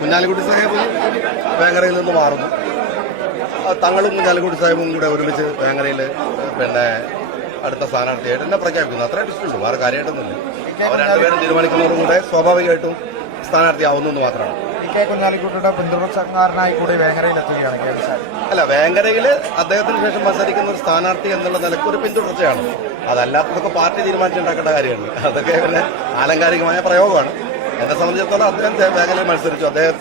കുഞ്ഞാലിക്കുട്ടി സാഹിബ് വേങ്ങരയിൽ നിന്ന് മാറുന്നു. തങ്ങളും കുഞ്ഞാലിക്കുട്ടി സാഹിബും കൂടെ ഒരുമിച്ച് വേങ്ങരയിൽ അടുത്ത സ്ഥാനാർത്ഥിയായിട്ട് എന്നെ പ്രഖ്യാപിക്കുന്നു. അത്രേ ഇഷ്ടമുള്ളൂ, വേറെ കാര്യമായിട്ടൊന്നുമില്ല. അവർ രണ്ടുപേരും തീരുമാനിക്കുന്നവരും കൂടെ സ്വാഭാവികമായിട്ടും സ്ഥാനാർത്ഥിയാവുന്നു മാത്രമാണ്. കുഞ്ഞാലിക്കുട്ടിയുടെ പിന്തുണക്കാരനായി കൂടി വേങ്ങരയിൽ എത്തുകയാണ്. അല്ല, വേങ്ങരയിൽ അദ്ദേഹത്തിന് ശേഷം മത്സരിക്കുന്ന ഒരു സ്ഥാനാർത്ഥി എന്നുള്ള നിലയ്ക്ക് ഒരു പിന്തുടർച്ചയാണ്. അതല്ലാത്തതൊക്കെ പാർട്ടി തീരുമാനിച്ചുണ്ടാക്കേണ്ട കാര്യമാണ്. അതൊക്കെ ആലങ്കാരികമായ പ്രയോഗമാണ്. എന്നെ സംബന്ധിച്ചിടത്തോളം അദ്ദേഹം വേങ്ങരയിൽ മത്സരിച്ചു. അദ്ദേഹം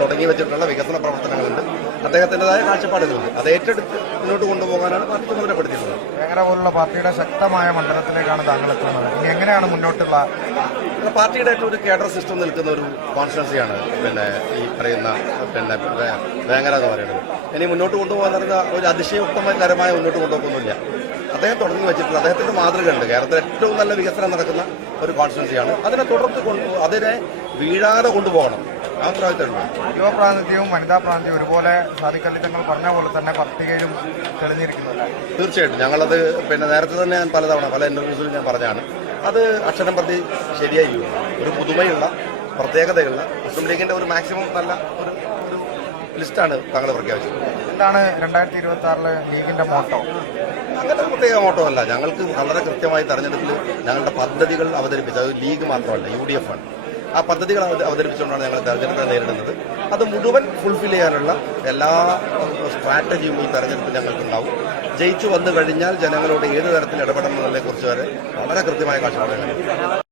തുടങ്ങി വെച്ചിട്ടുള്ള വികസന പ്രവർത്തനങ്ങളുണ്ട്, അദ്ദേഹത്തിൻ്റെതായ കാഴ്ചപ്പാടുകളുണ്ട്. അത് ഏറ്റെടുത്ത് മുന്നോട്ട് കൊണ്ടുപോകാനാണ് പാർട്ടി ചുമതലപ്പെടുത്തിയിട്ടുള്ളത്. വേങ്ങര പോലുള്ള പാർട്ടിയുടെ ശക്തമായ മണ്ഡലത്തിലേക്കാണ് താങ്കൾ എത്തുന്നത്. ഇനി എങ്ങനെയാണ് മുന്നോട്ടുള്ള പാർട്ടിയുടെ ഒരു കേഡർ സിസ്റ്റം നിൽക്കുന്ന ഒരു കോൺസ്റ്റിറ്റ്യുവൻസിയാണ് ഈ പറയുന്ന വേങ്ങര എന്ന് പറയുന്നത്. ഇനി മുന്നോട്ട് കൊണ്ടുപോകാൻ നടന്ന ഒരു അതിശയോക്തകരമായ മുന്നോട്ട് കൊണ്ടുപോകുന്നില്ല. അദ്ദേഹം തുടങ്ങി വെച്ചിട്ടുള്ള അദ്ദേഹത്തിന്റെ മാതൃകയുണ്ട്. കേരളത്തിൽ ഏറ്റവും നല്ല വികസനം നടക്കുന്ന ഒരു കോൺസ്റ്റിറ്റ്യുവൻസിയാണ്. അതിനെ അതിനെ വീഴാതെ കൊണ്ടുപോകണം. ആ ഉത്തരവാദിത്തമുണ്ട്. യുവപ്രാതിനിധ്യവും വനിതാ പ്രാതിനിധ്യവും ഒരുപോലെ സാധിക്കല്ലി തങ്ങൾ പറഞ്ഞ പോലെ തന്നെ പട്ടികയിലും തെളിഞ്ഞിരിക്കുന്നുണ്ട്. തീർച്ചയായിട്ടും ഞങ്ങളത് നേരത്തെ തന്നെ ഞാൻ പല ഇന്റർവ്യൂസിലും ഞാൻ പറഞ്ഞാണ്. അത് അക്ഷരം പ്രതി ശരിയായി ഒരു പുതുമയുള്ള പ്രത്യേകതയുള്ള മുസ്ലിം ലീഗിന്റെ ഒരു മാക്സിമം നല്ല ഒരു ലിസ്റ്റാണ് താങ്കൾ പ്രഖ്യാപിച്ചത്. എന്താണ് 2026 ലീഗിന്റെ മോട്ടോ? അങ്ങനെ പ്രത്യേക മോട്ടോ അല്ല. ഞങ്ങൾക്ക് വളരെ കൃത്യമായി തെരഞ്ഞെടുപ്പിൽ ഞങ്ങളുടെ പദ്ധതികൾ അവതരിപ്പിച്ചത്. അത് ലീഗ് മാത്രമല്ല, UDF ആണ്. ആ പദ്ധതികൾ അവതരിപ്പിച്ചുകൊണ്ടാണ് ഞങ്ങൾ തെരഞ്ഞെടുപ്പിനെ നേരിടുന്നത്. അത് മുഴുവൻ ഫുൾഫിൽ ചെയ്യാനുള്ള എല്ലാ സ്ട്രാറ്റജിയും ഈ തെരഞ്ഞെടുപ്പിൽ ഞങ്ങൾക്കുണ്ടാവും. ജയിച്ചു വന്നു കഴിഞ്ഞാൽ ജനങ്ങളോട് ഏത് തരത്തിൽ ഇടപെടണം എന്നതിനെക്കുറിച്ച് വരെ വളരെ കൃത്യമായ കാഴ്ചപ്പാടുകൾ.